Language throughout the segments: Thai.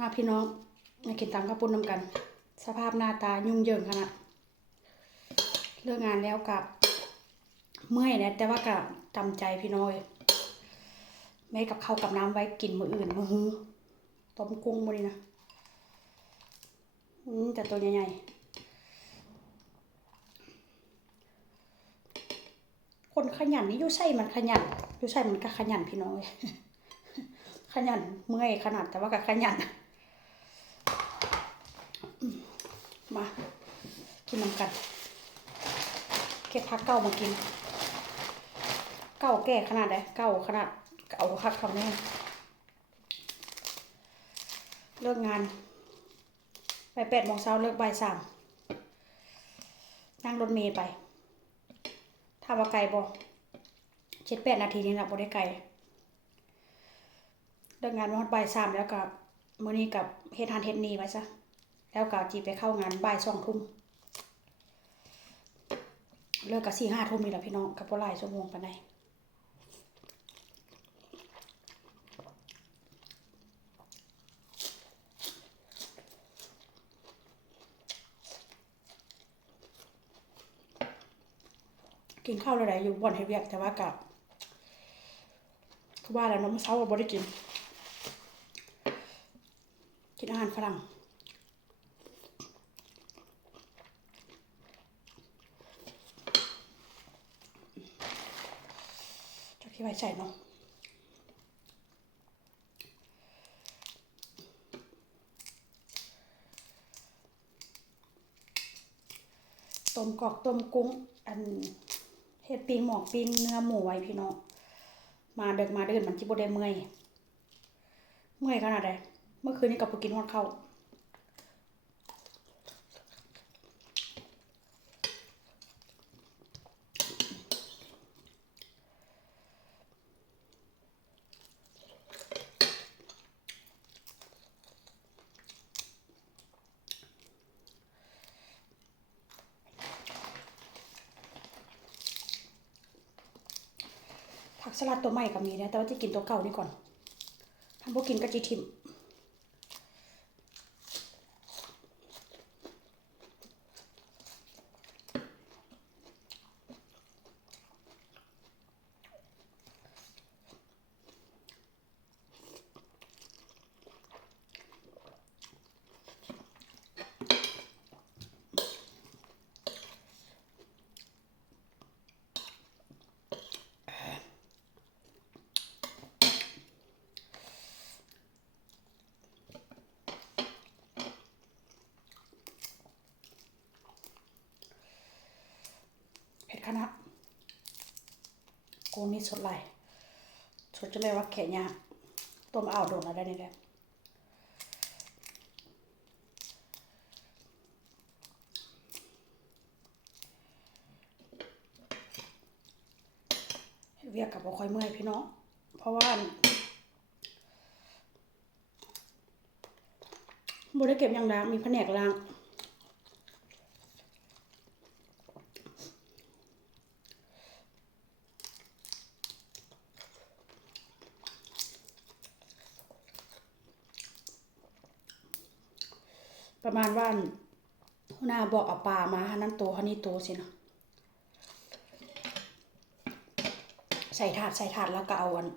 มาพี่น้องมากินตำข้าวปุ้นน้ำกัน สภาพหน้าตายุ่งเหยิงขนาดเลิกงานแล้วกับเมื่อยนะแต่ว่ากับจำใจพี่น้อยแม่กับข้าวกับน้ำไว้กินมืออื่นมือฮือต้มกุ้งมื้อนี้นะอืมแต่ตัวใหญ่ๆคนขยันนี่ยู่ใส่มันขยันยู่ใส่มันก็ขยันพี่น้อยขยันเมื่อยขนาดแต่ว่าก็ขยันอืมมา กิ นน้ำกันเก็บผักเก่ามากิน เก่าแก่ขนาดไหนเก่าขนาดเก่าคักทำแน่เลิกงานไปแปดโมงเช้าเลิกบ่ายสามนั่งรถเมล์ไปถ้าว่าไกลบ่เจ็ดแปดนาทีนี่แหละบ่ได้ไกลเลิกงานวันบ่ายสามแล้วกับมื้อนี้กับเฮ็ดหันเฮ็ดนีไว้ซะแล้วก็จีไปเข้างานบ่ายสองทุ่ม เลิกกับสี่ห้าทุ่มนี่แหละพี่น้องกับพหลายชั่วโมงปานใดกินข้าวอะไรอยู่บ่อนเฮดเวียกแต่ว่ากับคือว่าแล้วน้องเช้าบ่ได้กิน กินอาหารฝรั่ง พี่ไว้ใส่เนาะต้มกอกต้มกุ้ง อันเฮ็ดปิ้งหมอกปิ้งเนื้อหมูไว้พี่น้องมาเดินมาเดินมันจิบ่ได้เมื่อยเมื่อยขนาดใดเมื่อคืนนี้กับไปกินฮอดข้า สลัดตัวใหม่ก็มีนะแต่ว่าจะกินตัวเก่านี่ก่อนทำพวกกินกะจีทิม กูนี่สดไหลสดจะไม่ว่าแข็งยาต้มเอาวโดนอะไรนี่แหละเฮ็ดเวียกกับบ่ค่อยเมื่อยพี่น้อง เพราะว่าบ่ได้เก็บอย่างล้างมีแผนกล้าง ประมาณว่าหัวหน้าบอกเอาปลามาหันนั้นตัวหันนี้ตัวสินะใส่ถาดใส่ถาดแล้วก็เอาอัน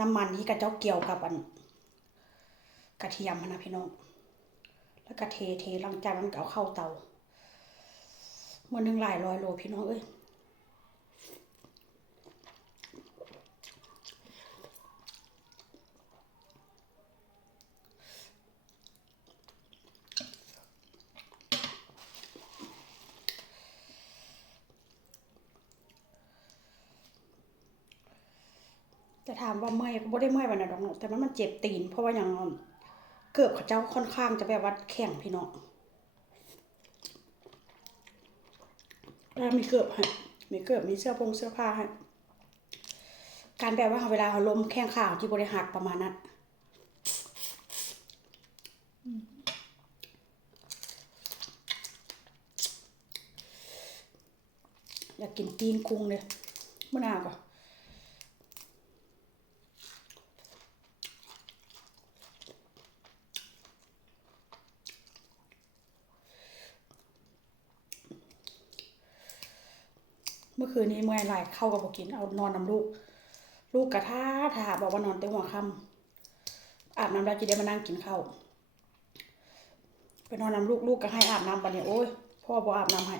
น้ำมันที่กระเจ้าเกี่ยวกับอัน กระเทียมนะพี่น้องแล้วก็เทเทหลังจากนั้นก็เอาเข้าเตามื่อหนึงหลายร้อยโลพี่น้องเอ้ย จะถามว่าเมื่อยก็บ่ได้เมื่อยวันนั้นดอกเนาะแต่มันมันเจ็บตีน เพราะว่าอย่างเกือบเขาเจ้าค่อนข้างจะแบบว่าแข็งพี่น้องแล้วมีเกือบให้มีเกือบมีเสื้อพงเสื้อผ้าให้การแบบว่าเวลาเขาล้มแข้งขาที่บริหักประมาณนั้นอยากกินตีนกุ้งเลยมะนาวก่อน เมื่อคืนนี้เมื่อยหลเข้ากับบกินเอานอนนำลูก ลูกกระท่าทาบอกว่านอนเต็มหัวค่ำอาบน้ำแล้วจะได้มานั่งกินข้าวไปนอนนำลูกลูกก็ให้อาบน้ำบัดนี้โอ้ยพ่อบ่อาบน้ำให้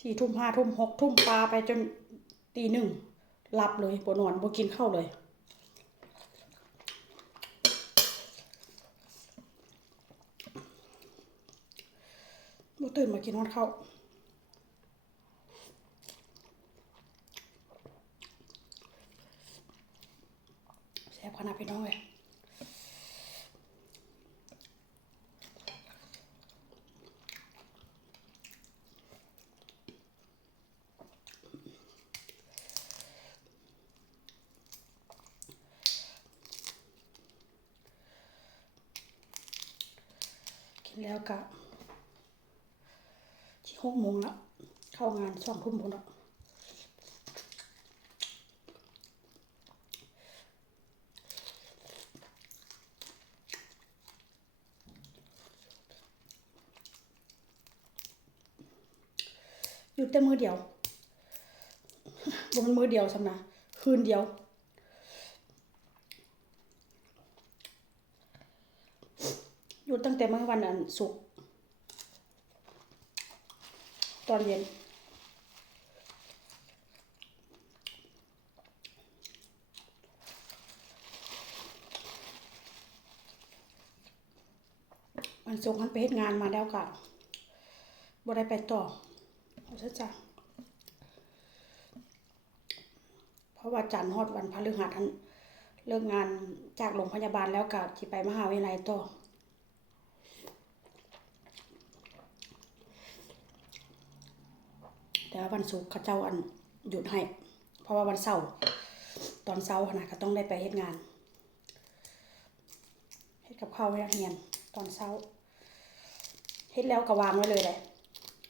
สี่ทุ่มห้าทุ่มหกทุ่มปลาไปจนตีหนึ่งหลับเลยบ่นอนบ่กินข้าวเลยบ่ตื่นมากินฮอดข้าว ซ่บขนาดพี่น้องเลยกินแล้วกะที่หกโมงล้วเข้างานสองทุ่มพุ่นแล้ว ยุดแต่มือเดียวบ่มันมือเดียวสำนะคืนเดียวหยุดตั้งแต่เมื่อวันอันศุกร์ตอนเย็นมันส่งมันไปเฮ็ดงานมาแล้วกะบ่ได้ไปต่อ เอาซะจ้ะเพราะว่าจันทร์ฮอดวันพฤหัสอันเลิกงานจากโรงพยาบาลแล้วกะสิไปมหาวิทยาลัยต่อแต่ว่าวันศุกร์เขาเจ้าอันหยุดให้ เพราะว่าวันเสาร์ตอนเช้าขนาดก็ต้องได้ไปเฮ็ดงานเฮ็ดกับข้าวให้นักเรียนตอนเช้าเฮ็ดแล้วก็วางไว้เลยเลย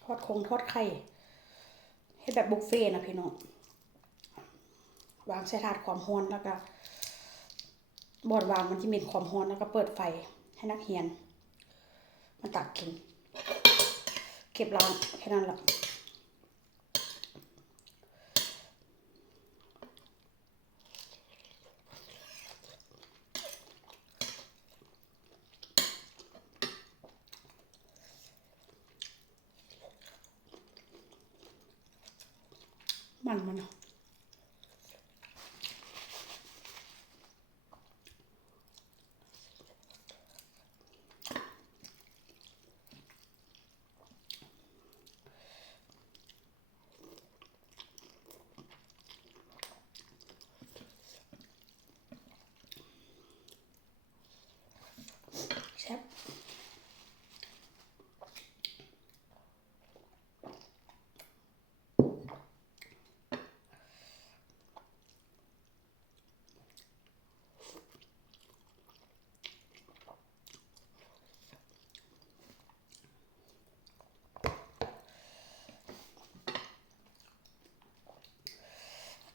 ทอดคงทอดไข่ให้แบบบุฟเฟ่นะพี่น้องวางใส่ถาดความร้อนแล้วก็บอดวางมันที่มีความร้อนแล้วก็เปิดไฟให้นักเรียนมันตักกิน เก็บล้างแค่นั้นแหละ มันมัน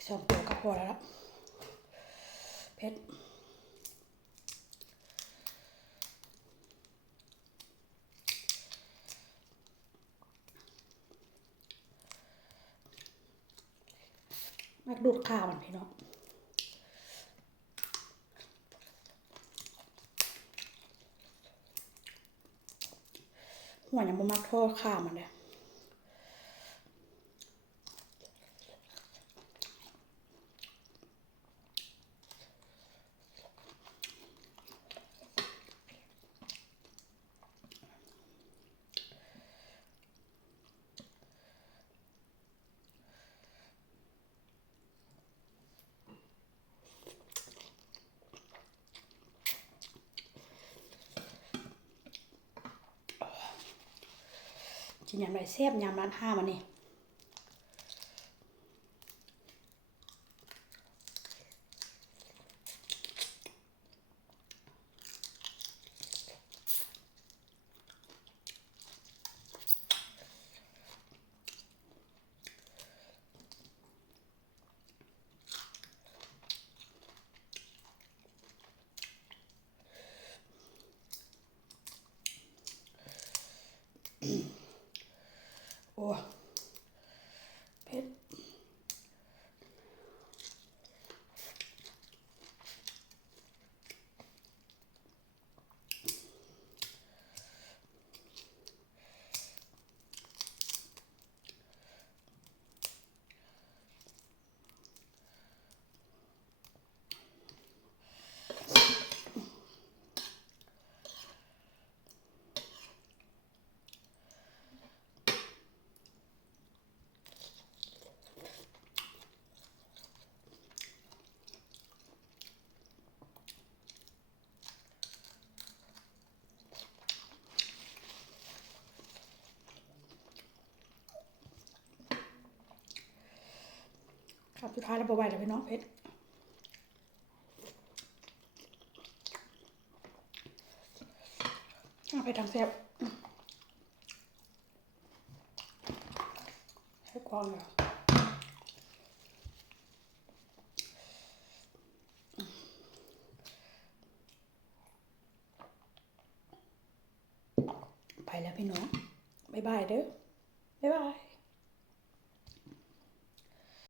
สองตัวก็พอแล้วล่ะเผ็ดมักดูดข้าวมันพี่น้องหัวยังบ่มักโทษข้าวมันเลย กินยำไรแซ่บยำร้านห้ามันนี่โอ้ ครับสุดท้ายเราบไหวแล้วพี่น้องเพชรเอาไปทางแซ่บให้กวางเหรอไปแล้วพี่น้อง บ๊ายบายเด้อ บ๊ายบาย